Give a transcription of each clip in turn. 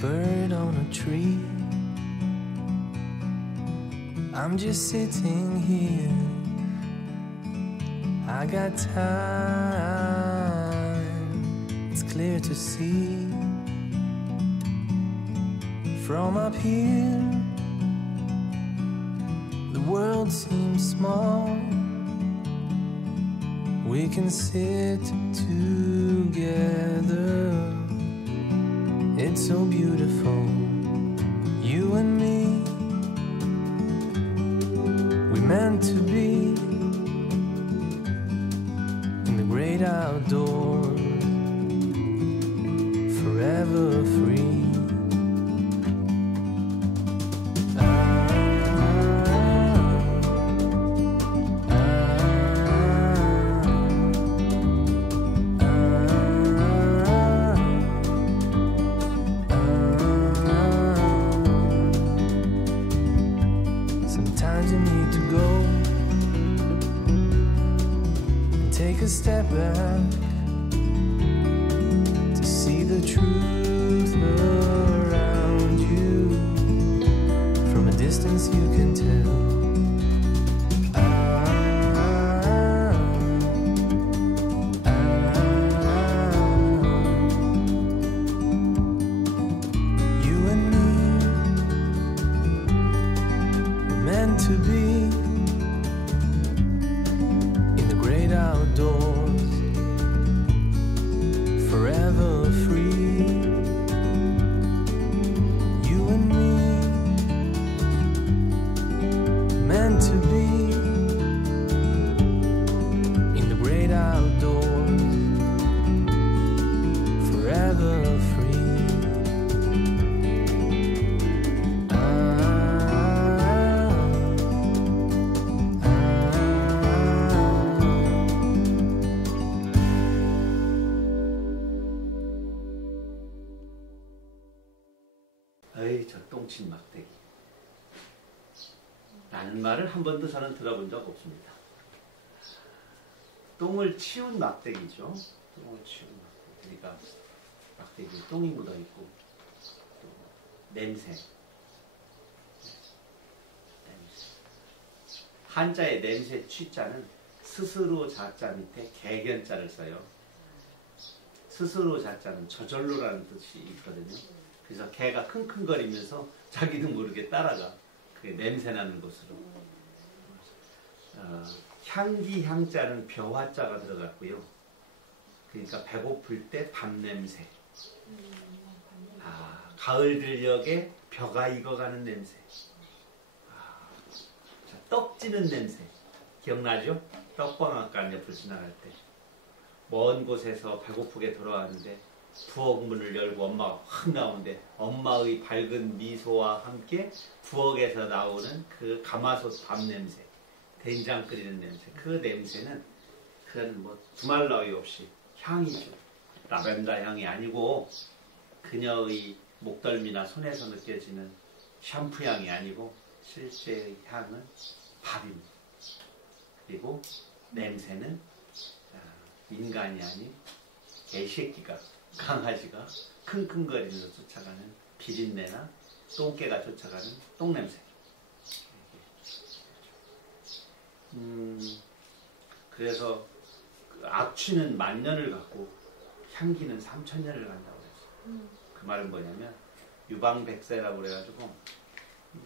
bird on a tree. I'm just sitting here. I got time. It's clear to see. From up here, the world seems small. We can sit together. It's so beautiful, you and me. We meant to be in the great outdoors, forever free. Take a step back to see the truth around you. From a distance you can tell. You and me were meant to be outdoors, forever free. You and me, meant to be in the great outdoors, forever free. 에이, 저 똥친 막대기 라는 말을 한 번도 저는 들어본 적 없습니다. 똥을 치운 막대기죠. 똥을 치운 막대기. 그러니까 막대기에 똥이 묻어있고 또 냄새. 한자의 냄새 취자는 스스로 자자 밑에 개견자를 써요. 스스로 자자는 저절로라는 뜻이 있거든요. 그래서 개가 킁킁거리면서 자기도 모르게 따라가. 그게 냄새나는 곳으로. 향기 향자는 벼화자가 들어갔고요. 그러니까 배고플 때 밥냄새. 가을 들녘에 벼가 익어가는 냄새. 자, 떡 찌는 냄새. 기억나죠? 떡방앗간 옆을 지나갈 때. 먼 곳에서 배고프게 돌아왔는데 부엌 문을 열고 엄마가 확 나오는데 엄마의 밝은 미소와 함께 부엌에서 나오는 그 가마솥 밥 냄새, 된장 끓이는 냄새, 그 냄새는 그건 뭐 두말 나위 없이 향이죠. 라벤더 향이 아니고 그녀의 목덜미나 손에서 느껴지는 샴푸 향이 아니고 실제의 향은 밥입니다. 그리고 냄새는 인간이 아닌 개새끼가, 강아지가 킁킁거리면서 쫓아가는 비린내나 똥개가 쫓아가는 똥냄새. 그래서 그 악취는 10,000년을 갖고 향기는 3,000년을 간다고 그랬어요. 그 말은 뭐냐면 유방백세라고 그래가지고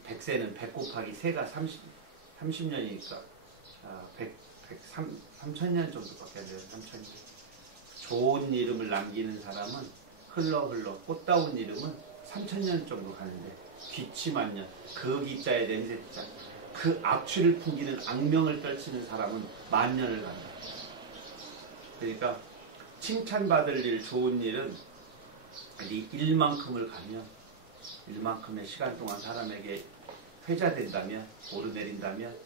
백세는 100 곱하기 세가 30년이니까 3,000년 정도밖에 안 돼요. 3,000년. 좋은 이름을 남기는 사람은 흘러 꽃다운 이름은 3,000년 정도 가는데 기치만년, 그 기자의 냄새 기자, 그 악취를 풍기는 악명을 떨치는 사람은 10,000년을 간다. 그러니까 칭찬받을 일, 좋은 일은 일만큼을 가면, 일만큼의 시간 동안 사람에게 회자된다면, 오르내린다면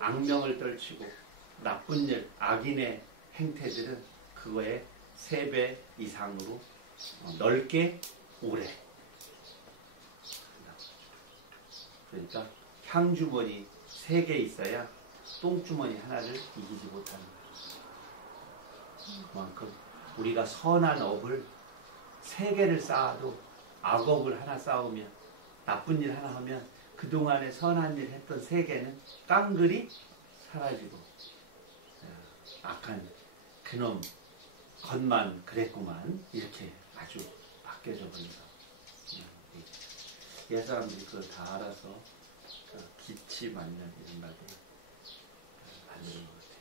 악명을 떨치고 나쁜 일, 악인의 행태들은 그거의 3배 이상으로 넓게 오래. 그러니까 향주머니 3개 있어야 똥주머니 하나를 이기지 못하는 거예요. 그만큼 우리가 선한 업을 3개를 쌓아도 악업을 하나 쌓으면, 나쁜 일 하나 하면 그동안에 선한 일 했던 세계는 깡그리 사라지고, 악한 그놈 겉만 그랬구만 이렇게 아주 바뀌어져 버려서 옛 사람들이 그걸 다 알아서 기치만년 이런 말들 만드는 것 같아요.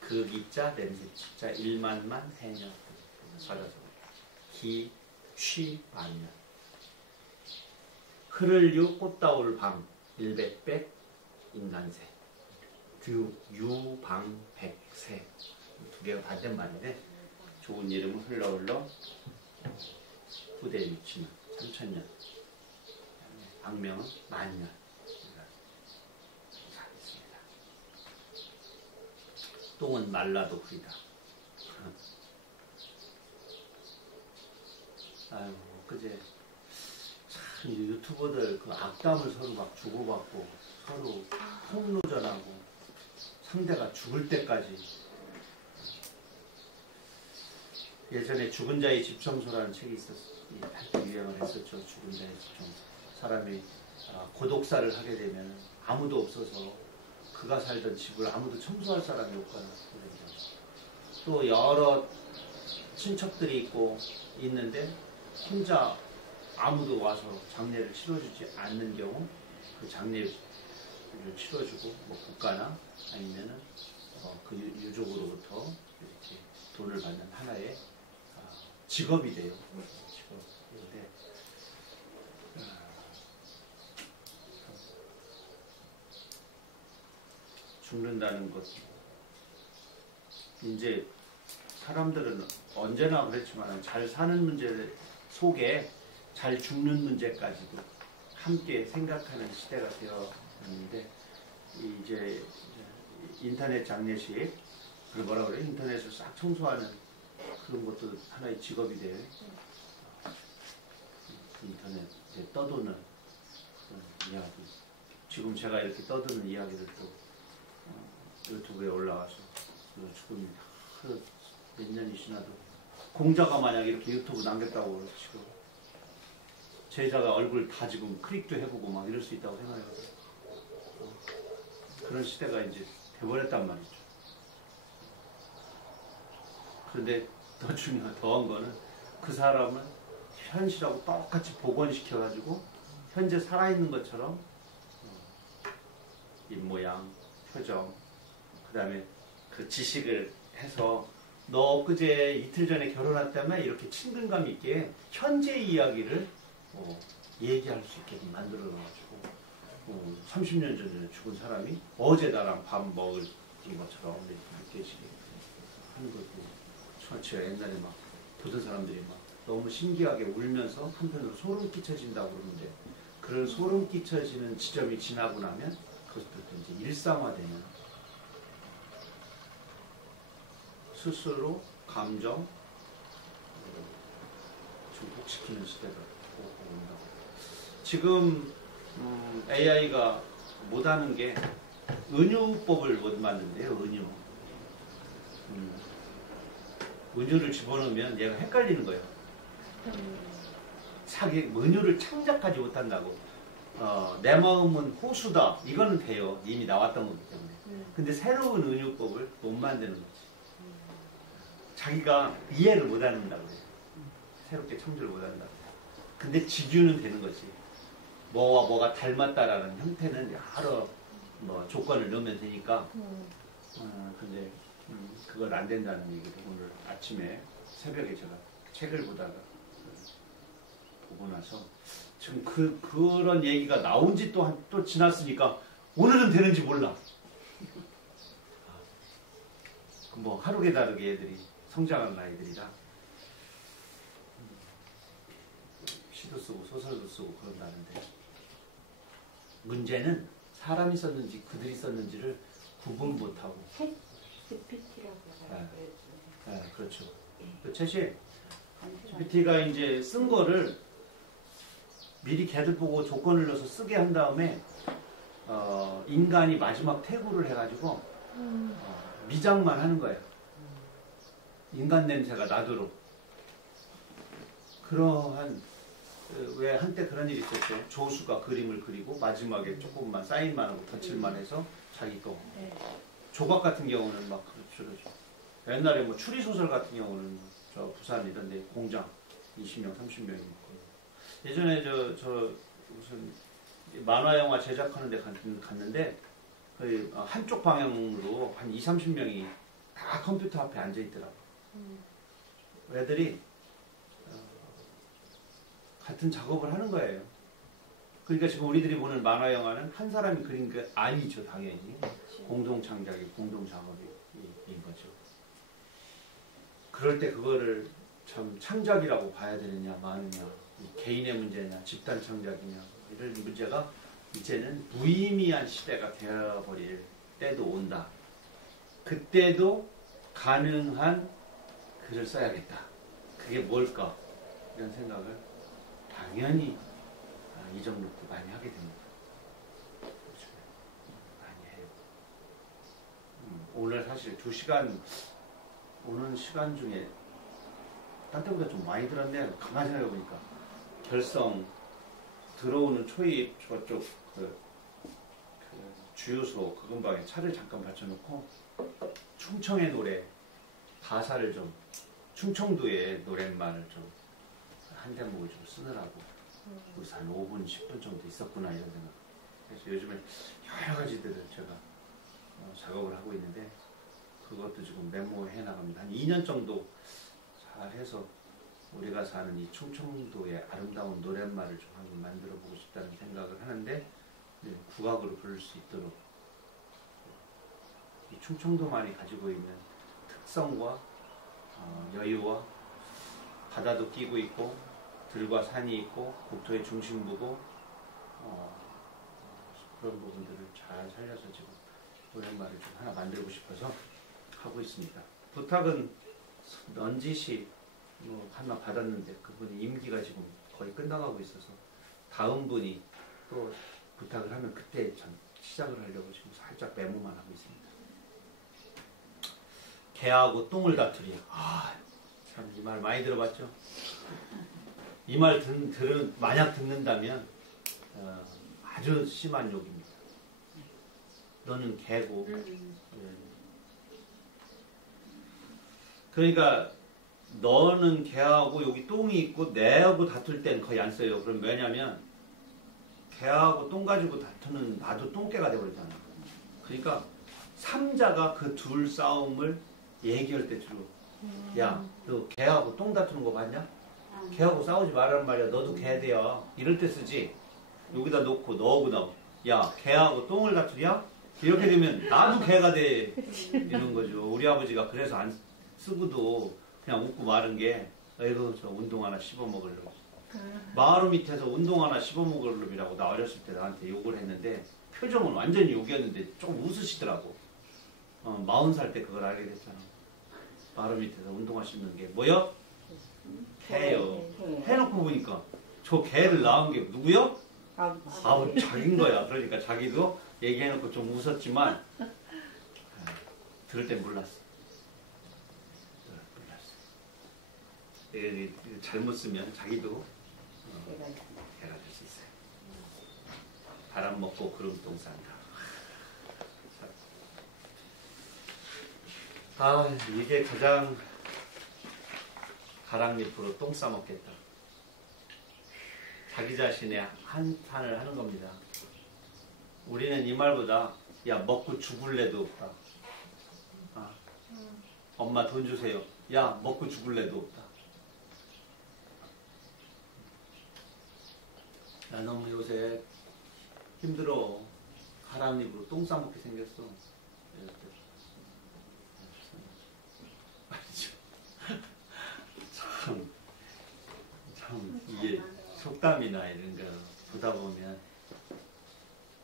그 기자 냄새 진짜 일만만 해녀 써져서 기취만년 흐를 유 꽃다울 방 일백백 인간새 유방백세 두 개가 반대말인데 좋은 이름은 흘러 후대에 미치면 3000년 악명은 만년 가겠습니다. 똥은 말라도 흐리다. 아유 그제 참 유튜버들 그 악담을 서로 막 주고받고 서로 폭로전하고 상대가 죽을 때까지. 예전에 죽은 자의 집 청소라는 책이 있었어요. 한때 유행을 했었죠. 죽은 자의 집 청소. 사람이 고독사를 하게 되면 아무도 없어서 그가 살던 집을 아무도 청소할 사람이 없거나 또 여러 친척들이 있는데 혼자 아무도 와서 장례를 치러주지 않는 경우 그 장례를 치러주고 뭐 국가나 아니면은 그 유족으로부터 이렇게 돈을 받는 하나의 직업이 돼요. 직업인데 죽는다는 것 이제 사람들은 언제나 그렇지만 잘 사는 문제 속에 잘 죽는 문제까지도 함께 생각하는 시대가 되었는데 이제 인터넷 장례식 그 뭐라 그래 인터넷을 싹 청소하는 그런 것도 하나의 직업이 돼요. 인터넷에 떠도는 그런 이야기. 지금 제가 이렇게 떠드는 이야기를 또 유튜브에 올라와서 지금 몇 년이 지나도 공자가 만약 이렇게 유튜브 남겼다고 치고 제자가 얼굴 다 지금 클릭도 해보고 막 이럴 수 있다고 생각해요. 그런 시대가 이제 돼버렸단 말이죠. 그런데 더한 거는 그 사람은 현실하고 똑같이 복원시켜가지고 현재 살아있는 것처럼 입모양, 표정, 그 다음에 그 지식을 해서 너 그제 이틀 전에 결혼했다며 이렇게 친근감 있게 현재 이야기를 얘기할 수 있게 만들어가지고 30년 전에 죽은 사람이 어제 나랑 밥 먹을 것처럼 느껴지게 하는 것도 제가 옛날에 막 보던 사람들이 막 너무 신기하게 울면서 한편으로 소름 끼쳐진다고 그러는데 그런 소름 끼쳐지는 지점이 지나고 나면 그것부터 이제 일상화되면 스스로 감정 증폭시키는 시대가 온다고. 지금 AI가 못하는 게 은유법을 못 만든대요. 은유를 집어넣으면 얘가 헷갈리는 거예요. 자기 은유를 창작하지 못한다고. 내 마음은 호수다. 이거는 돼요. 이미 나왔던 거기 때문에. 근데 새로운 은유법을 못 만드는 거지. 자기가 이해를 못 한다고 해요. 새롭게 창조를 못 한다고. 근데 직유는 되는 거지. 뭐와 뭐가 닮았다라는 형태는 여러 조건을 넣으면 되니까. 근데 그건 안 된다는 얘기를 오늘 아침에 새벽에 제가 책을 보다가 보고 나서 지금 그런 얘기가 나온 지 또 지났으니까 오늘은 되는지 몰라. 뭐 하루게 다르게 애들이 성장하는 아이들이라 시도 쓰고 소설도 쓰고 그런다는데 문제는 사람이 썼는지 그들이 썼는지를 구분 못하고 GPT라고 네, 그렇죠. 그 채시 GPT가 이제 쓴 거를 미리 걔들 보고 조건을 넣어서 쓰게 한 다음에 인간이 마지막 퇴구를 해가지고 미장만 하는 거예요. 인간 냄새가 나도록 그러한 왜 한때 그런 일이 있었죠. 조수가 그림을 그리고 마지막에 조금만 사인만 하고 덧칠만 해서 자기 거. 네. 조각 같은 경우는 막 그렇죠. 옛날에 뭐 추리소설 같은 경우는 저 부산 이런 데 공장 20명, 30명이 있고. 예전에 저 무슨 만화 영화 제작하는 데 갔는데 거의 한쪽 방향으로 한 2, 30명이 다 컴퓨터 앞에 앉아 있더라고. 애들이 같은 작업을 하는 거예요. 그러니까 지금 우리들이 보는 만화 영화는 한 사람이 그린 게 아니죠, 당연히. 공동 창작이, 공동 작업인 거죠. 그럴 때 그거를 참 창작이라고 봐야 되느냐, 마느냐, 개인의 문제냐, 집단 창작이냐, 이런 문제가 이제는 무의미한 시대가 되어버릴 때도 온다. 그때도 가능한 글을 써야겠다. 그게 뭘까? 이런 생각을 당연히 이정록도 많이 하게 됩니다. 많이 해요. 오늘 사실 2시간 오는 시간 중에 딴 때보다 좀 많이 들었네. 가만히 생각해보니까 결성 들어오는 초입 저쪽 그 주유소 그 근방에 차를 잠깐 받쳐놓고 충청의 노래 가사를 좀 충청도의 노랫말을 좀 한 대목을 좀 쓰느라고 그래서 한 5분, 10분 정도 있었구나 이런 생각. 그래서 요즘에 여러 가지들을 제가 작업을 하고 있는데 그것도 지금 메모해 나갑니다. 한 2년 정도 잘 해서 우리가 사는 이 충청도의 아름다운 노랫말을 좀 한번 만들어 보고 싶다는 생각을 하는데 국악으로 부를 수 있도록 이 충청도만이 가지고 있는 특성과 여유와 바다도 끼고 있고 들과 산이 있고 국토의 중심부고 그런 부분들을 잘 살려서 지금 노랫말을 좀 하나 만들고 싶어서 하고 있습니다. 부탁은 넌지시 하나 받았는데 그분이 임기가 지금 거의 끝나가고 있어서 다음 분이 또 부탁을 하면 그때 전 시작을 하려고 지금 살짝 메모만 하고 있습니다. 개하고 똥을 다투리. 참 이 말 많이 들어봤죠? 이 말 만약 듣는다면 아주 심한 욕입니다. 너는 개고. 그러니까 너는 개하고 여기 똥이 있고 내하고 다툴 땐 거의 안 써요. 그럼 왜냐면 개하고 똥 가지고 다투는 나도 똥개가 돼버리잖아. 그러니까 삼자가 그 둘 싸움을 얘기할 때 주로 야, 너 개하고 똥 다투는 거 봤냐? 개하고 싸우지 말란 말이야. 너도 개돼야. 이럴 때 쓰지. 여기다 놓고 너하고 나. 야, 개하고 똥을 다투냐? 이렇게 되면 나도 개가 돼. 이런 거죠. 우리 아버지가 그래서 안 쓰고도 그냥 웃고 마른 게 아이고 저 운동 하나 씹어먹을 놈. 마루 밑에서 운동 하나 씹어먹을 놈이라고 나 어렸을 때 나한테 욕을 했는데 표정은 완전히 욕이었는데 조금 웃으시더라고. 40살 때 그걸 알게 됐잖아. 마루 밑에서 운동화 씹는 게 뭐야? 개요. 해놓고 보니까 저 개를 낳은 게 누구요? 자기인 거야. 그러니까 자기도 얘기해놓고 좀 웃었지만 들을 땐 몰랐어. 잘못 쓰면 자기도 개가 될 수 있어요. 바람 먹고 구름똥 싼다. 이게 가장 가랑잎으로 똥 싸먹겠다. 자기 자신의 한탄을 하는 겁니다. 우리는 이 말보다 야 먹고 죽을래도 없다. 엄마 돈 주세요. 야 먹고 죽을래도 없다. 야 너무 요새 힘들어. 가랑잎으로 똥 싸먹게 생겼어. 참 이게 속담이나 이런 거 보다 보면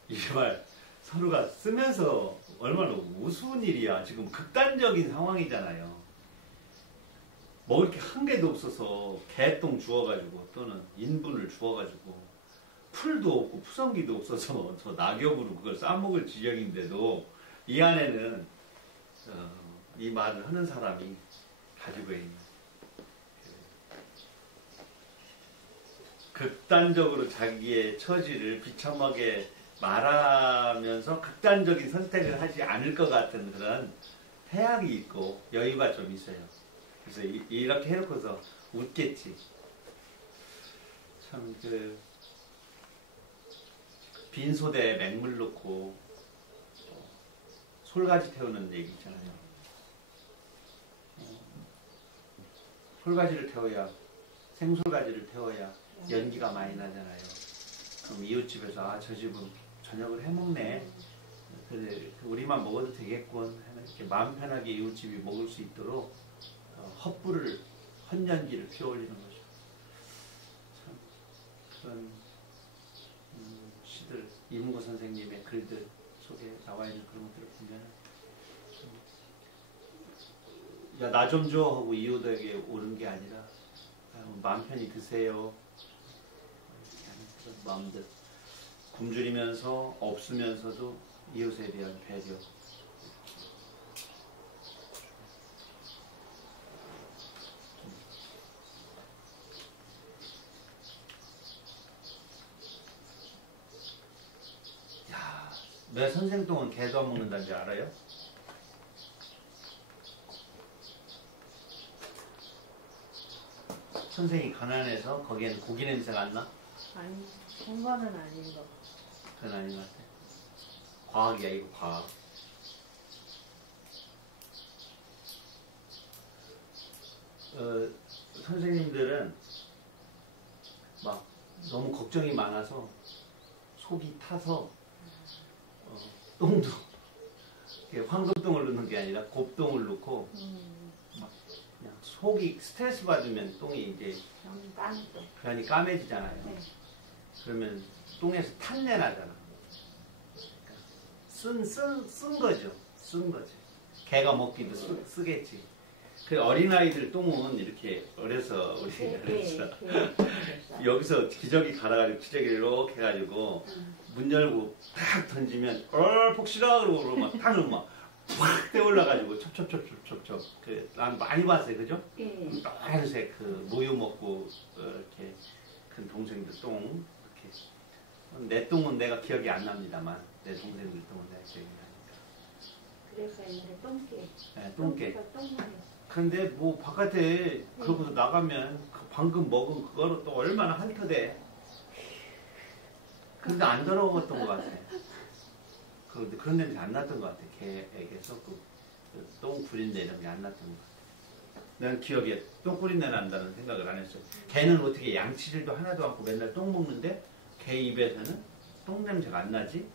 이말 서로가 쓰면서 얼마나 우스운 일이야. 지금 극단적인 상황이잖아요. 먹을 게 한 개도 없어서 개똥 주워가지고 또는 인분을 주워가지고 풀도 없고 푸성기도 없어서 저 낙엽으로 그걸 싸먹을 지경인데도 이 안에는 이 말을 하는 사람이 가지고 있는 극단적으로 자기의 처지를 비참하게 말하면서 극단적인 선택을 하지 않을 것 같은 그런 태양이 있고 여유가 좀 있어요. 그래서 이렇게 해놓고서 웃겠지. 참 빈소대에 맹물 넣고 솔가지 태우는 얘기 있잖아요. 솔가지를 태워야 생솔가지를 태워야 연기가 많이 나잖아요. 그럼 이웃집에서 저 집은 저녁을 해먹네. 그래, 우리만 먹어도 되겠군. 이렇게 마음 편하게 이웃집이 먹을 수 있도록 헛불을 헛연기를 피워올리는 거죠. 참 그런 시들 이문고 선생님의 글들 속에 나와 있는 그런 것들을 보면 야, 나 좀 줘 하고 이웃에게 오는 게 아니라 마음 편히 드세요. 그런 마음들 굶주리면서 없으면서도 이웃에 대한 배려. 야, 내 선생똥은 개도 안 먹는다는 줄 알아요? 선생이 가난해서 거기에는 고기 냄새가 안 나? 아니, 그런 거는 아닌 것 같아. 그건 아닌 것 같아. 과학이야, 이거 과학. 선생님들은 막 너무 걱정이 많아서 속이 타서 똥도 황금똥을 넣는 게 아니라 곱똥을 넣고 막 그냥 속이 스트레스 받으면 똥이 이제 너무 까매져. 괜히 까매지잖아요. 네. 그러면 똥에서 탄내 나잖아. 쓴 거죠. 쓴 거지. 개가 먹기도 쓰겠지. 그 어린아이들 똥은 이렇게 어려서 우리가 그래서 여기서 기저귀 갈아가지고 기저귀를 이렇게 해가지고 문 열고 탁 던지면 폭시라 그러고 막 탕을 막팍 떼올라가지고 첩첩첩첩첩 난 많이 봤어요. 그죠? 노란색 그 모유 먹고 이렇게 큰 동생들 똥 이렇게 내 똥은 내가 기억이 안 납니다만 내 동생들 똥은 내가 기억이 나니까. 그래서 옛날에 똥개. 네, 똥개. 똥개가 근데 뭐 바깥에 그러고서 나가면 그 방금 먹은 그거로 또 얼마나 한터대. 근데 안 더러웠던 것 같아. 그런데 그런 냄새 안 났던 것 같아. 개에게서 똥 부린내 이런 게 안 났던 것 같아. 난 기억에 똥 부린내 난다는 생각을 안 했어. 개는 어떻게 양치질도 하나도 않고 맨날 똥 먹는데 개 입에서는 똥 냄새가 안 나지?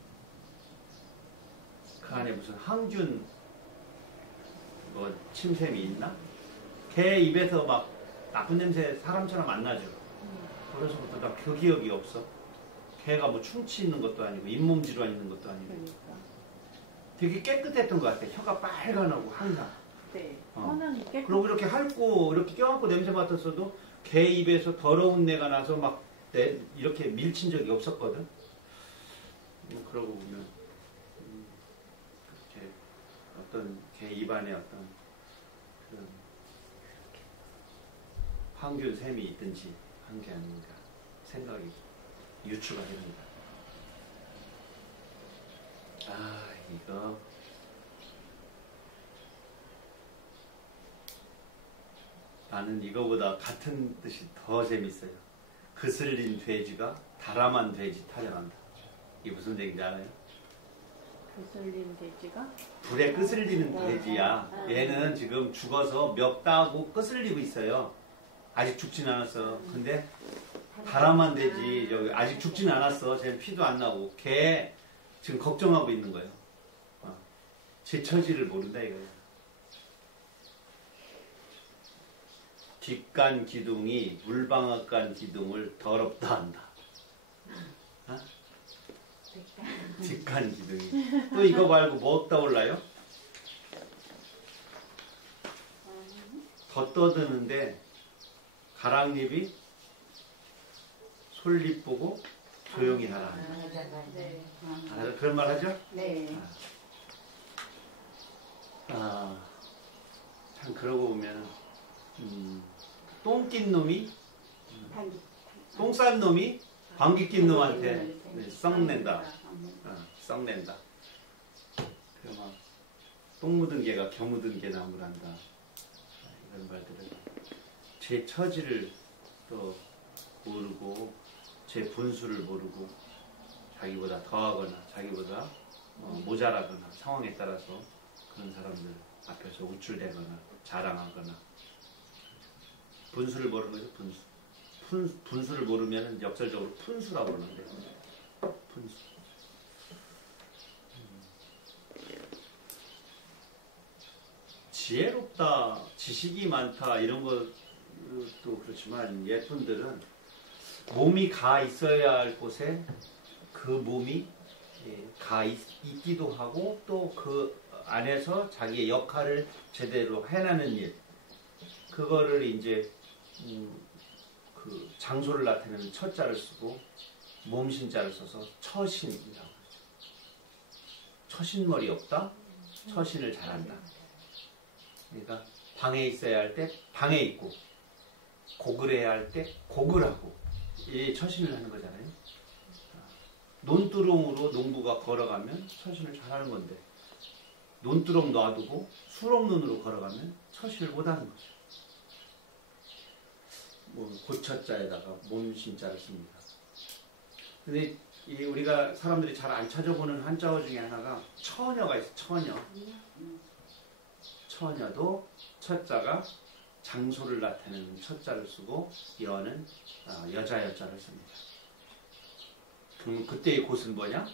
그 안에 무슨 항균 뭐 침샘이 있나? 개 입에서 막 나쁜 냄새 사람처럼 안 나죠. 그래서부터 나 그 기억이 없어. 개가 뭐 충치 있는 것도 아니고 잇몸 질환 있는 것도 아니고. 그러니까. 되게 깨끗했던 것 같아. 혀가 빨간하고 항상. 네. 혀는 그리고 이렇게 핥고 이렇게 껴안고 냄새 맡았어도 개 입에서 더러운 내가 나서 막 이렇게 밀친 적이 없었거든. 그러고 보면 그렇게 어떤 개 입안에 어떤 그런 항균 샘이 있든지 한 게 아닌가 생각이 유추가 됩니다. 아, 이거 나는 이거보다 같은 뜻이 더 재밌어요. 그슬린 돼지가 다람한 돼지 타령한다. 이게 무슨 얘기인지 알아요? 그슬린 돼지가? 불에 끄슬리는 돼지야. 얘는 지금 죽어서 멱 따고 끄슬리고 있어요. 아직 죽진 않았어. 근데 다람한 돼지 여기 아직 죽진 않았어. 쟤는 피도 안 나고 걔 지금 걱정하고 있는 거예요. 제 처지를 모른다 이거예요. 뒷간 기둥이 물방앗간 기둥을 더럽다 한다. 어? 뒷간 기둥이. 또 이거 말고 뭐 떠올라요? 더 떠드는데 가랑잎이 솔잎 보고 조용히 하라. 네. 그런 말 하죠? 네. 참 그러고 보면 똥낀 놈이 똥 싼 놈이 방귀 낀 놈한테 썩낸다. 썩낸다. 그막 똥 묻은 개가 겨 묻은 개 나무란다. 이런 말들은 제 처지를 또 모르고 제 분수를 모르고 자기보다 더하거나 자기보다 모자라거나 상황에 따라서 그런 사람들 앞에서 우쭐대거나 자랑하거나 분수를 모르는 거죠. 분수를 모르면 역설적으로 푼수라고 그러는데 푼수. 지혜롭다, 지식이 많다 이런 것도 그렇지만 예쁜들은 몸이 가 있어야 할 곳에 그 몸이 가 있기도 하고 또 그 안에서 자기의 역할을 제대로 해나는 일 그거를 이제 그 장소를 나타내는 처자를 쓰고 몸신자를 써서 처신이라고 하죠. 처신머리 없다? 처신을 잘한다. 그러니까 방에 있어야 할 때 방에 있고 고글해야 할 때 고글하고 이 처신을 하는 거잖아요. 논두렁으로 농부가 걸어가면 처신을 잘하는 건데 논두렁 놔두고 수렁눈으로 걸어가면 처신을 못하는 거죠. 고처자에다가 몸신자를 씁니다. 근데 우리가 사람들이 잘 안 찾아보는 한자어 중에 하나가 처녀가 있어요. 처녀. 처녀도 첫자가 장소를 나타내는 첫자를 쓰고 여는 여자 여자를 씁니다. 그럼 그때의 곳은 뭐냐?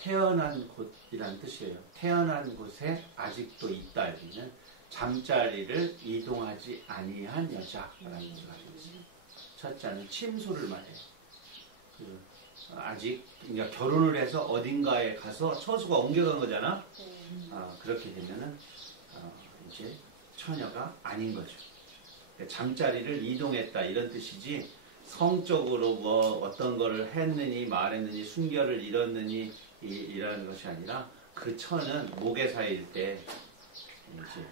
태어난 곳이란 뜻이에요. 태어난 곳에 아직도 있다 여기는 잠자리를 이동하지 아니한 여자라는 뜻을 가지고 있어요. 첫자는 침소를 말해요. 아직 그러니까 결혼을 해서 어딘가에 가서 처수가 옮겨간 거잖아. 그렇게 되면은 이제 처녀가 아닌 거죠. 그러니까 잠자리를 이동했다 이런 뜻이지 성적으로 뭐 어떤 거를 했느니 말했느니 순결을 잃었느니 이라는 것이 아니라 그 처는 모계사일 때 이제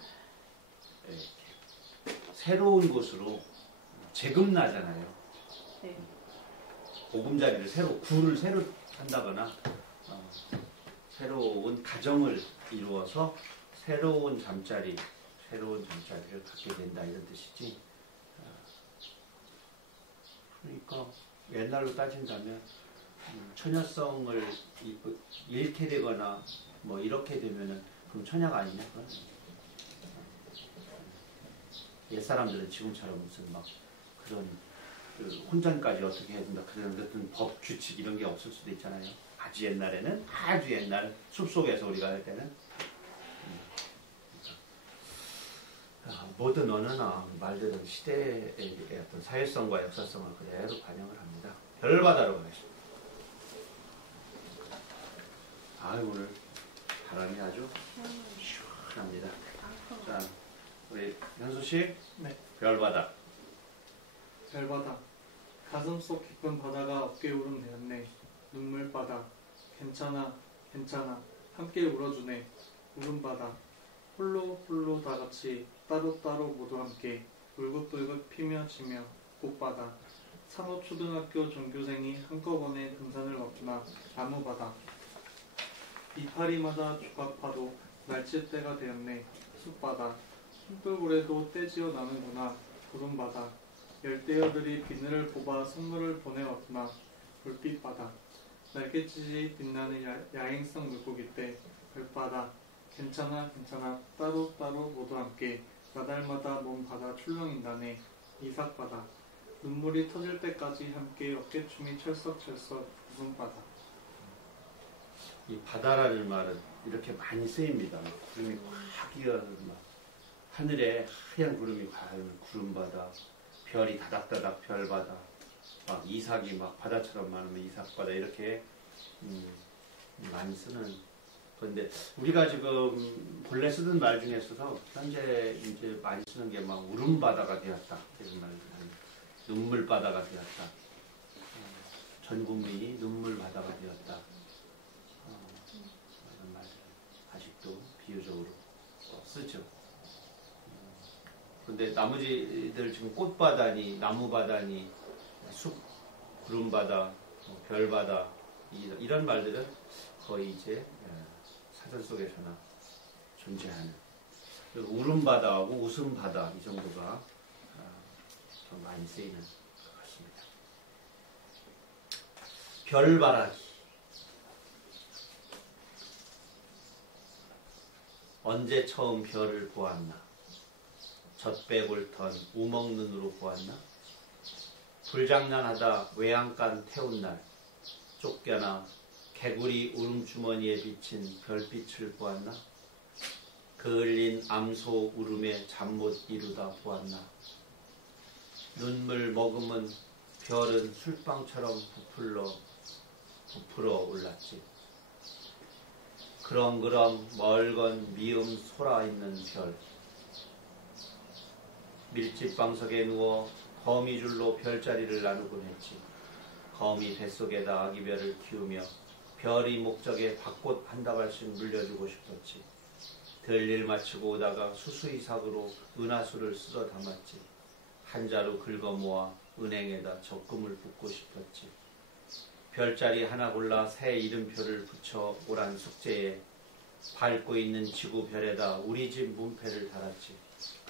새로운 곳으로 재금나잖아요. 네. 보금자리를 구를 새로 한다거나 새로운 가정을 이루어서 새로운 잠자리를 갖게 된다 이런 뜻이지. 그러니까 옛날로 따진다면 처녀성을 잃게 되거나 뭐 이렇게 되면은 그럼 처녀가 아니냐? 옛 사람들은 지금처럼 무슨 막 그런 혼전까지 어떻게 해야 된다 그런 어떤 법 규칙 이런 게 없을 수도 있잖아요. 아주 옛날에는 아주 옛날 숲속에서 우리가 할 때는 모든 언어나 말들은 시대의 어떤 사회성과 역사성을 그대로 반영을 합니다. 별바다로 가겠습니다. 오늘 바람이 아주 시원합니다. 자, 우리 현수 씨, 네. 별바다. 별바다. 가슴속 깊은 바다가 어깨 울음 되었네. 눈물바다. 괜찮아, 괜찮아. 함께 울어주네. 울음바다. 홀로 다같이 따로따로 모두 함께 울긋불긋 피며 지며 꽃바다. 산호초등학교 전교생이 한꺼번에 등산을 왔구나. 나무바다. 이파리마다 조각파도 날칠 때가 되었네. 숲바다. 흰돌고래도 떼지어 나는구나. 구름바다. 열대어들이 비늘을 뽑아 선물을 보내왔구나. 불빛바다. 날갯짓이 빛나는 야행성 물고기 때 별바다. 괜찮아 괜찮아 따로따로 모두 함께 나달마다 먼 바다 출렁인다네. 이삭바다. 눈물이 터질 때까지 함께 어깨춤이 철썩철썩 웃음바다. 이 바다라는 말은 이렇게 많이 쓰입니다. 구름이 확 이어서 하늘에 하얀 구름이 과연 구름바다, 별이 다닥다닥 별바다, 막 이삭이 막 바다처럼 많으면 이삭바다 이렇게 많이 쓰는. 그런데 우리가 지금 본래 쓰던 말 중에서도 현재 이제 많이 쓰는 게 막 울음바다가 되었다 이런 말, 눈물바다가 되었다, 전 국민이 눈물바다가 되었다. 이런 말 아직도 비유적으로 쓰죠. 그런데 근데 나머지들 지금 꽃바다니, 나무바다니, 숲, 구름바다, 별바다 이런 말들은 거의 이제 사전 속에서나 존재하는 그리고 울음바다하고 웃음바다 이 정도가 좀 많이 쓰이는 것 같습니다. 별바라기 언제 처음 별을 보았나? 젖배골턴 우먹눈으로 보았나? 불장난하다 외양간 태운 날 쫓겨나 개구리 울음주머니에 비친 별빛을 보았나? 그을린 암소 울음에 잠 못 이루다 보았나? 눈물 머금은 별은 술빵처럼 부풀어 올랐지. 그렁그렁 멀건 미음 솟아있는 별. 밀집방석에 누워 거미줄로 별자리를 나누곤 했지. 거미 뱃속에다 아기별을 키우며 별이 목적에 밭꽃 한 다발씩 물려주고 싶었지. 들일 마치고 오다가 수수이삭으로 은하수를 쓸어 담았지. 한자로 긁어 모아 은행에다 적금을 붓고 싶었지. 별자리 하나 골라 새 이름표를 붙여 오란 숙제에 밟고 있는 지구별에다 우리 집 문패를 달았지.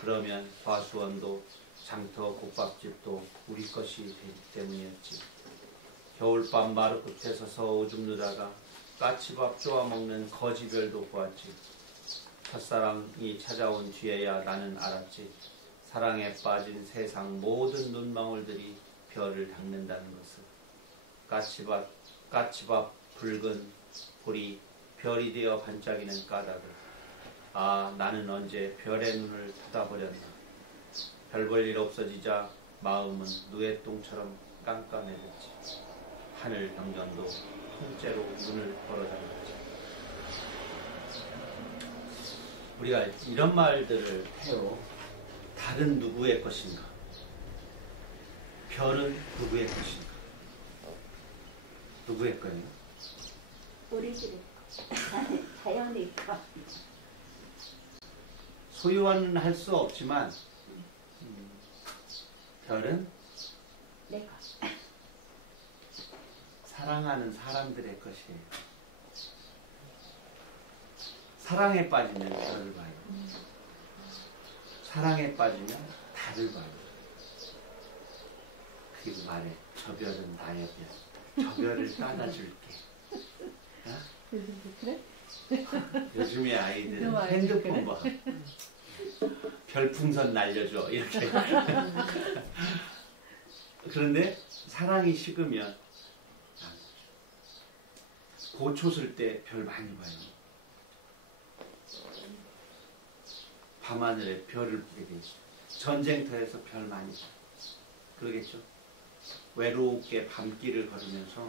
그러면 과수원도 장터 국밥집도 우리 것이 되기 때문이었지. 겨울밤 마루 끝에 서서 오줌 누다가 까치밥 쪼아 먹는 거지별도 보았지. 첫사랑이 찾아온 뒤에야 나는 알았지. 사랑에 빠진 세상 모든 눈망울들이 별을 닦는다는 것을. 까치밥 붉은 볼이 별이 되어 반짝이는 까닭을. 아, 나는 언제 별의 눈을 닫아버렸나. 별 볼 일 없어지자 마음은 누에똥처럼 깜깜해졌지. 하늘 경전도 통째로 눈을 벌어잠갔지. 우리가 이런 말들을 해요. 달은 누구의 것인가? 별은 누구의 것인가? 누구의 거예요? 우리들의 자연의 거. 소유는 할 수 없지만 별은 내 것. 사랑하는 사람들의 것이에요. 사랑에 빠지면 별을 봐요. 사랑에 빠지면 달을 봐요. 그리고 말해, 저 별은 나의 별. 저 별을 따라줄게. 어? 그래? 요즘의 아이들은 요즘 핸드폰 봐. 별풍선 날려줘. 이렇게. 그런데 사랑이 식으면 고초 쓸 때 별 많이 봐요. 밤하늘에 별을 보게 되죠. 전쟁터에서 별 많이 봐요. 그러겠죠? 외롭게 밤길을 걸으면서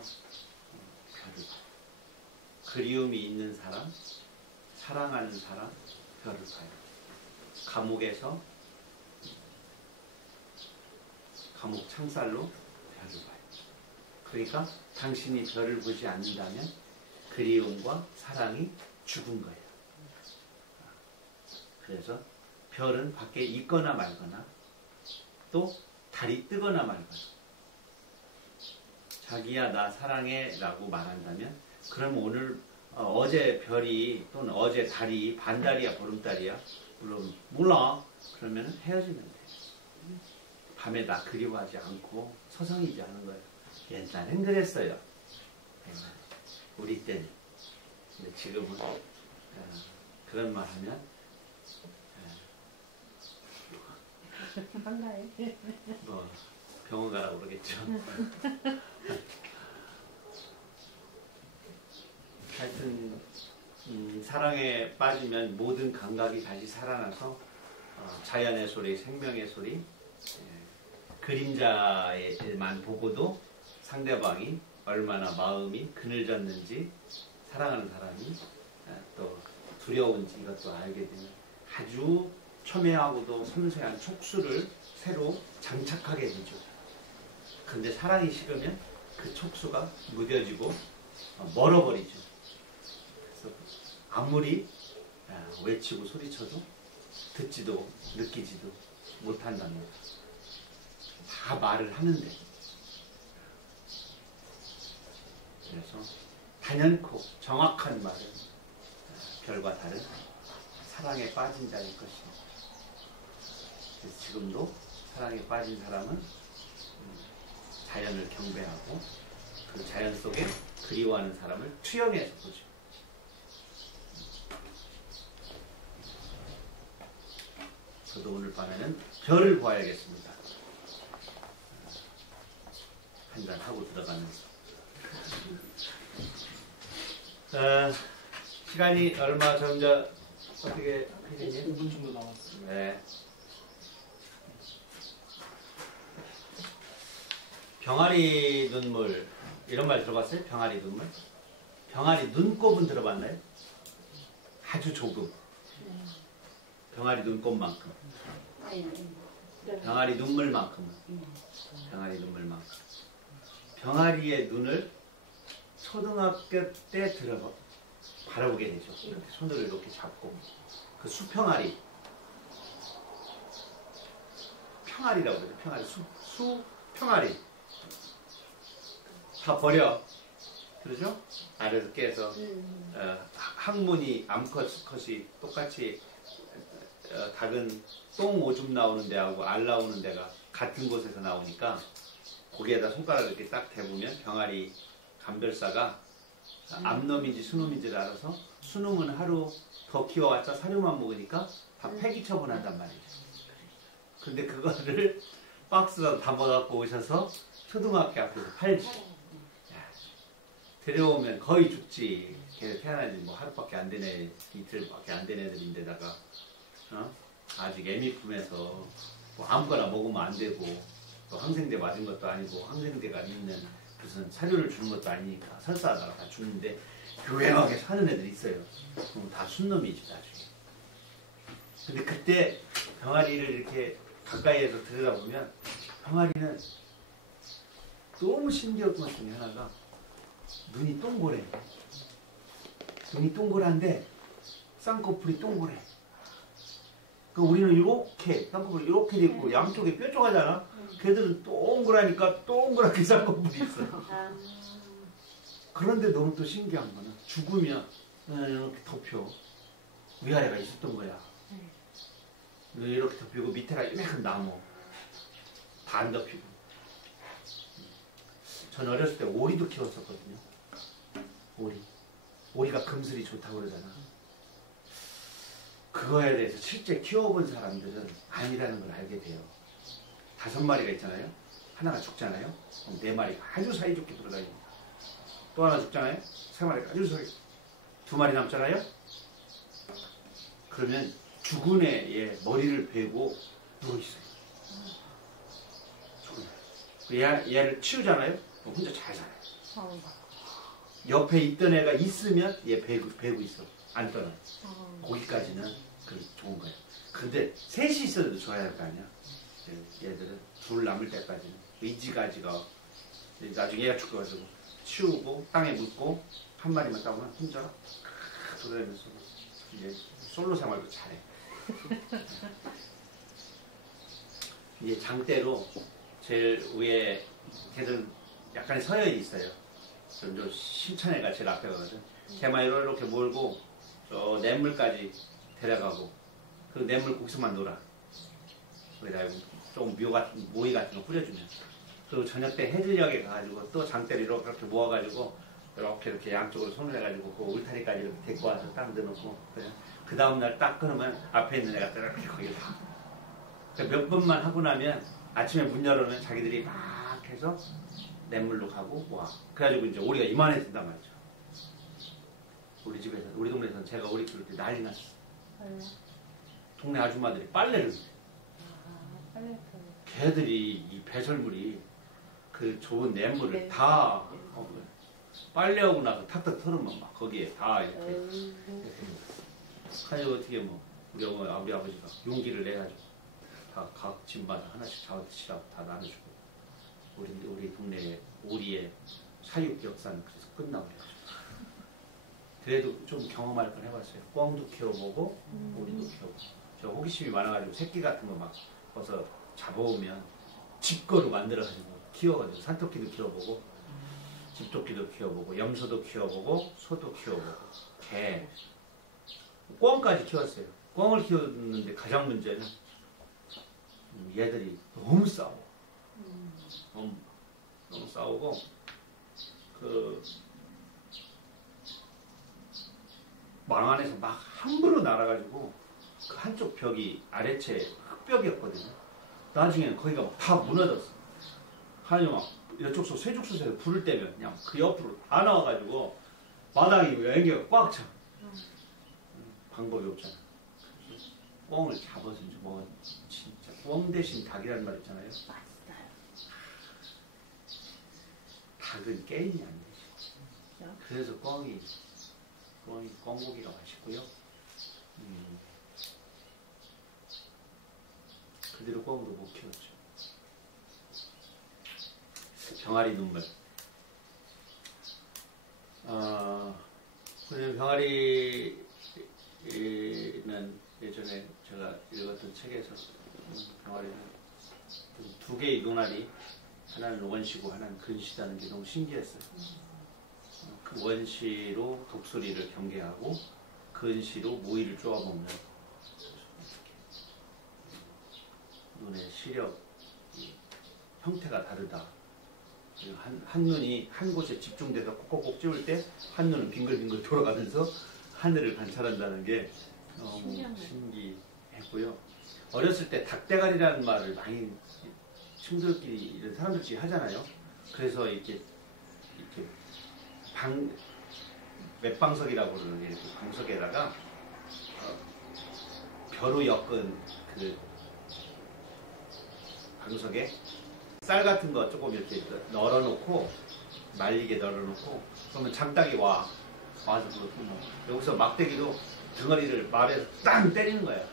별을 봐요. 그리움이 있는 사람, 사랑하는 사람, 별을 봐요. 감옥에서 감옥 창살로 별을 봐요. 그러니까 당신이 별을 보지 않는다면 그리움과 사랑이 죽은 거예요. 그래서 별은 밖에 있거나 말거나 또 달이 뜨거나 말거나 자기야 나 사랑해 라고 말한다면 그럼 오늘 어제 별이 또는 어제 달이 반달이야 보름달이야 물론 몰라 그러면 헤어지면 돼. 밤에 나 그리워하지 않고 서성이지 않은 거예요. 옛날엔 그랬어요. 옛날에. 우리 때는. 근데 지금은 그런 말 하면 한가해. 뭐 병원 가라고 그러겠죠. 하여튼 사랑에 빠지면 모든 감각이 다시 살아나서 자연의 소리, 생명의 소리, 그림자에만 보고도 상대방이 얼마나 마음이 그늘졌는지 사랑하는 사람이 또 두려운지 이것도 알게 되는 아주 첨예하고도 섬세한 촉수를 새로 장착하게 되죠. 그런데 사랑이 식으면 그 촉수가 무뎌지고 멀어버리죠. 그래서 아무리 외치고 소리쳐도 듣지도 느끼지도 못한답니다. 다 말을 하는데. 그래서 단연코 정확한 말은 별과 다른 사랑에 빠진 자일 것입니다. 그래서 지금도 사랑에 빠진 사람은 자연을 경배하고 그 자연 속에 그리워하는 사람을 투영해서 보죠. 저도 오늘 밤에는 별을 봐야겠습니다. 한잔하고 들어가면서. 시간이 얼마 전자 어떻게 피디님? 5분 정도 남았어요. 네. 병아리 눈물 이런 말 들어봤어요? 병아리 눈물? 병아리 눈곱은 들어봤나요? 아주 조금. 병아리 눈곱만큼. 병아리 눈물만큼은. 병아리 눈물만큼. 병아리의 눈을 초등학교 때 바라보게 되죠. 이렇게 손으로 이렇게 잡고 그 수평아리, 평아리라고 그러죠. 평아리, 수평아리 다 버려. 그러죠? 아래에서 깨서 항문이 암컷이 똑같이 닭은 똥 오줌 나오는 데하고 알 나오는 데가 같은 곳에서 나오니까 거기에다 손가락을 이렇게 딱 대보면 병아리 감별사가 암놈인지 수놈인지를 알아서 수놈은 하루 더 키워왔자 사료만 먹으니까 다 폐기 처분한단 말이죠. 근데 그거를 박스로 담아갖고 오셔서 초등학교 앞에서 팔지. 데려오면 거의 죽지. 걔 태어나지 뭐 하루밖에 안 되네, 이틀밖에 안 된 애들인데다가 아직 애미 품에서 뭐 아무거나 먹으면 안 되고 또 항생제 맞은 것도 아니고 항생제가 있는 무슨 사료를 주는 것도 아니니까 설사하다가 다 죽는데 교행하게 사는 애들이 있어요. 그럼 다 순놈이지 나중에. 근데 그때 병아리를 이렇게 가까이에서 들여다보면 병아리는 너무 신기한 것 중에 하나가 눈이 동그래. 눈이 동그란데 쌍꺼풀이 동그래. 그 우리는 이렇게 쌍꺼풀이 이렇게 돼 있고 양쪽에 뾰족하잖아. 걔들은 동그라니까 동그랗게 쌍꺼풀이 있어. 그런데 너무 또 신기한 거는 죽으면 이렇게 덮여. 위아래가 있었던 거야. 이렇게 덮이고 밑에가 이만큼 나무. 다 안 덮이고. 전 어렸을 때 오리도 키웠었거든요. 오리가 금슬이 좋다고 그러잖아. 그거에 대해서 실제 키워본 사람들은 아니라는 걸 알게 돼요. 5마리가 있잖아요. 하나가 죽잖아요. 그럼 4마리가 아주 사이좋게 돌아다닙니다. 또 하나 죽잖아요. 3마리가 아주 사이좋게. 2마리 남잖아요. 그러면 죽은 애의 머리를 베고 누워있어요. 죽은 애. 얘를 치우잖아요. 혼자 잘 살아요. 옆에 있던 애가 있으면 얘 베고 있어. 안 떠나. 거기까지는 좋은 거예요. 근데 셋이 있어도 좋아야 할 거 아니야. 얘들은 둘 남을 때까지는 의지가지가 나중에 얘가 죽어가지고 치우고 땅에 묻고 한 마리만 따고는 혼자 돌아다니면서 이제 솔로 생활도 잘해. 이제 장대로 제일 위에 걔들 약간의 서열이 있어요. 저 신천애가 제일 앞에 가거든. 걔만 이렇게 몰고 저 냇물까지 데려가고 그 냇물 거기서만 놀아. 거기다 좀 모이 같은 거 뿌려주면. 그리고 저녁 때 해질녘에 가가지고 또 장대를 이렇게 모아가지고 이렇게 양쪽으로 손을 해가지고 그 울타리까지 이렇게 데리고 와서 딱 넣어놓고 그 다음날 딱 끊으면 앞에 있는 애가 이렇게 거기를 다. 몇 번만 하고 나면 아침에 문 열어놓으면 자기들이 막 해서 냇물로 가고 와. 그래가지고 이제 오리가 이만해진단 말이죠. 우리 집에서, 우리 동네에서는 제가 오리 키울 때 난리 났어. 동네 아줌마들이 빨래를 해. 걔들이 이 배설물이 그 좋은 냇물을 다 빨래하고 나서 탁탁 털으면 막 거기에 다 이렇게 가지고 어떻게 뭐 우리 아버지가 용기를 내가지고 다 각 집마다 하나씩 자원치라고 다 나눠주고 우리 동네에 오리의 사육 역사는 그래서 끝나버렸죠. 그래도 좀 경험할 건 해봤어요. 꿩도 키워보고 오리도 키워보고. 저 호기심이 많아가지고 새끼 같은 거 막 어서 잡아오면 집거로 만들어가지고 키워가지고 산토끼도 키워보고 집토끼도 키워보고 염소도 키워보고 소도 키워보고 개, 꿩까지 키웠어요. 꿩을 키웠는데 가장 문제는 얘들이 너무 싸워. 너무 싸우고 그 망 안에서 막 함부로 날아가지고 그 한쪽 벽이 아래채 흙벽이었거든요. 나중에는 거기가 다 무너졌어. 하니 막 이쪽 쇠죽소에서 불을 떼면 그냥 그 옆으로 다 나와가지고 마당이 연기가 꽉 차. 방법이 없잖아. 꿩을 잡아서 이제 먹었. 진짜 꿩 대신 닭이라는 말 있잖아요. 맞아요. 닭은 게임이 안 되지. 그래서 꿩고기가 맛있고요. 그 뒤로 꿩으로 못 키웠죠. 병아리 눈물. 그리고 병아리는 예전에 제가 읽었던 책에서 병아리는 두 개의 눈알이 하나는 원시고 하나는 근시다는 게 너무 신기했어요. 그 원시로 독소리를 경계하고 근시로 모이를 쪼아보면 눈의 시력 형태가 다르다. 한 눈이 한 곳에 집중돼서 꼭꼭꼭 찌울 때 한 눈은 빙글빙글 돌아가면서 하늘을 관찰한다는 게 너무 신기했고요. 어렸을 때 닭대가리라는 말을 많이 친구들끼리 이런 사람들끼리 하잖아요. 그래서 이렇게 맷방석이라고 그러는 이렇게 방석에다가 벼로 엮은 그 방석에 쌀 같은 거 조금 이렇게 널어놓고 말리게 널어놓고 그러면 장닭이 와서 여기서 막대기로 등어리를 말에서 땅 때리는 거야.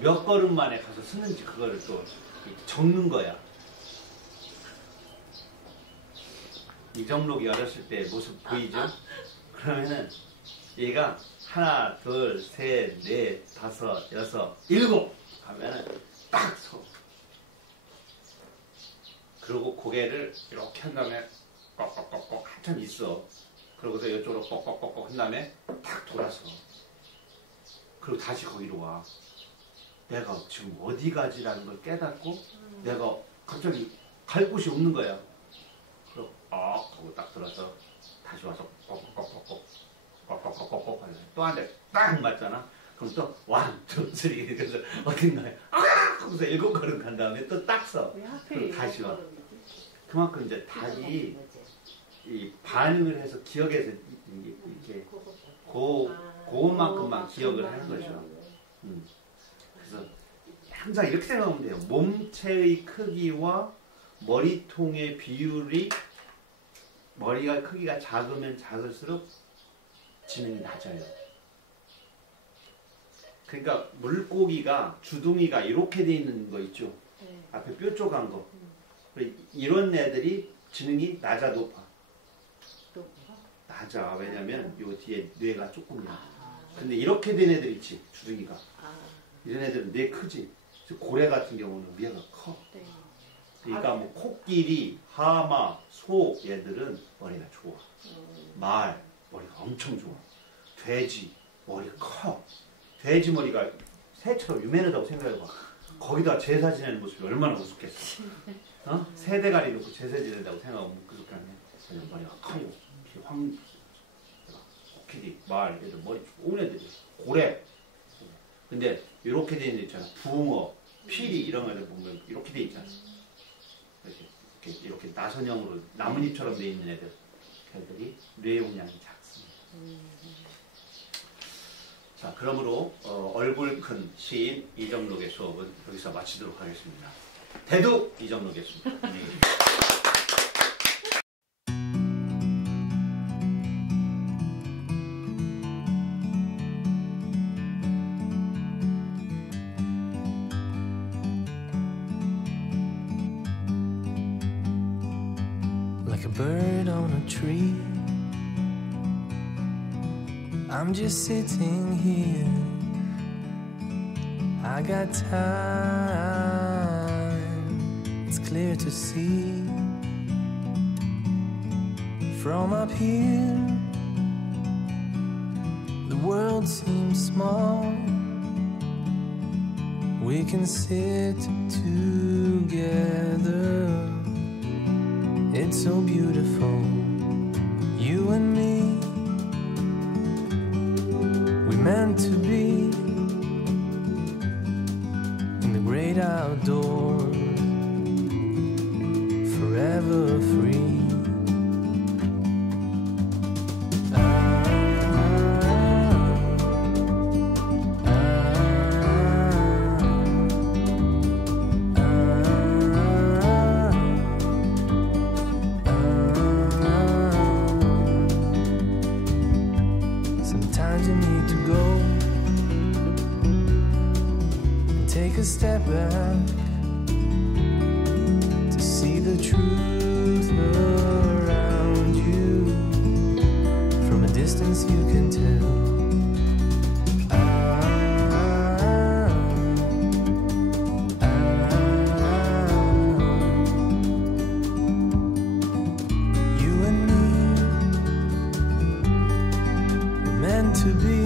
몇 걸음 만에 가서 쓰는지 그거를 또 적는 거야. 이정록이 어렸을 때 모습 보이죠? 그러면은 얘가 하나, 둘, 셋, 넷, 다섯, 여섯, 일곱 하면은 딱 서. 그리고 고개를 이렇게 한 다음에 꺽꺽꺽꺽 한참 있어. 그러고서 이쪽으로 꺽꺽꺽꺽 한 다음에 탁 돌아서. 그리고 다시 거기로 와. 내가 지금 어디 가지라는 걸 깨닫고 내가 갑자기 갈 곳이 없는 거야. 그리고 하고 딱 돌아서 다시 와서 꺽꺽꺽꺽 꺽꺽꺽꺽 하면서 또 한 대 딱 맞잖아. 그럼 또 원, 투, 쓰리 그래서 어딘가에 하고서 7걸음 간 다음에 또 딱 서. 그리고 다시 와. 그만큼 이제 닭이 이 반응을 해서 기억해서 이렇게 그것만큼만 기억을 하는 거죠. 그래서 항상 이렇게 생각하면 돼요. 몸체의 크기와 머리통의 비율이 머리가 크기가 작으면 작을수록 지능이 낮아요. 그러니까 물고기가 주둥이가 이렇게 돼 있는 거 있죠. 앞에 뾰족한 거. 이런 애들이 지능이 낮아 높아? 낮아. 왜냐면 요 뒤에 뇌가 조금이야. 근데 이렇게 된 애들 있지 주둥이가. 이런 애들은 뇌 크지. 고래 같은 경우는 위에가 커. 그러니까 뭐 코끼리, 하마, 소 얘들은 머리가 좋아. 말 머리가 엄청 좋아. 돼지 머리가 커. 돼지 머리가 새처럼 유명하다고 생각해봐. 거기다 제사 지내는 모습이 얼마나 우습겠어. 어? 새 대가리 놓고 제사 지낸다고 생각하면 그렇게 하네. 머리가 커요. 코끼리, 말 얘들 머리 좋은 애들이. 고래. 근데 이렇게 돼 있는 데 있잖아. 붕어, 피리 이런 애들 보면 이렇게 돼 있잖아. 이렇게 나선형으로 나뭇잎처럼 돼 있는 애들이 뇌 용량이 작습니다. 자, 그러므로 얼굴 큰 시인 이정록의 수업은 여기서 마치도록 하겠습니다. 대두 이정록이었습니다. Like a bird on a tree, I'm just sitting here. I got time. clear to see. From up here, the world seems small. We can sit together. It's so beautiful, you and me. We meant to be in the great outdoors, forever free. Sometimes you need to go and take a step back to see the truth around you. From a distance you can tell. You and me, we're meant to be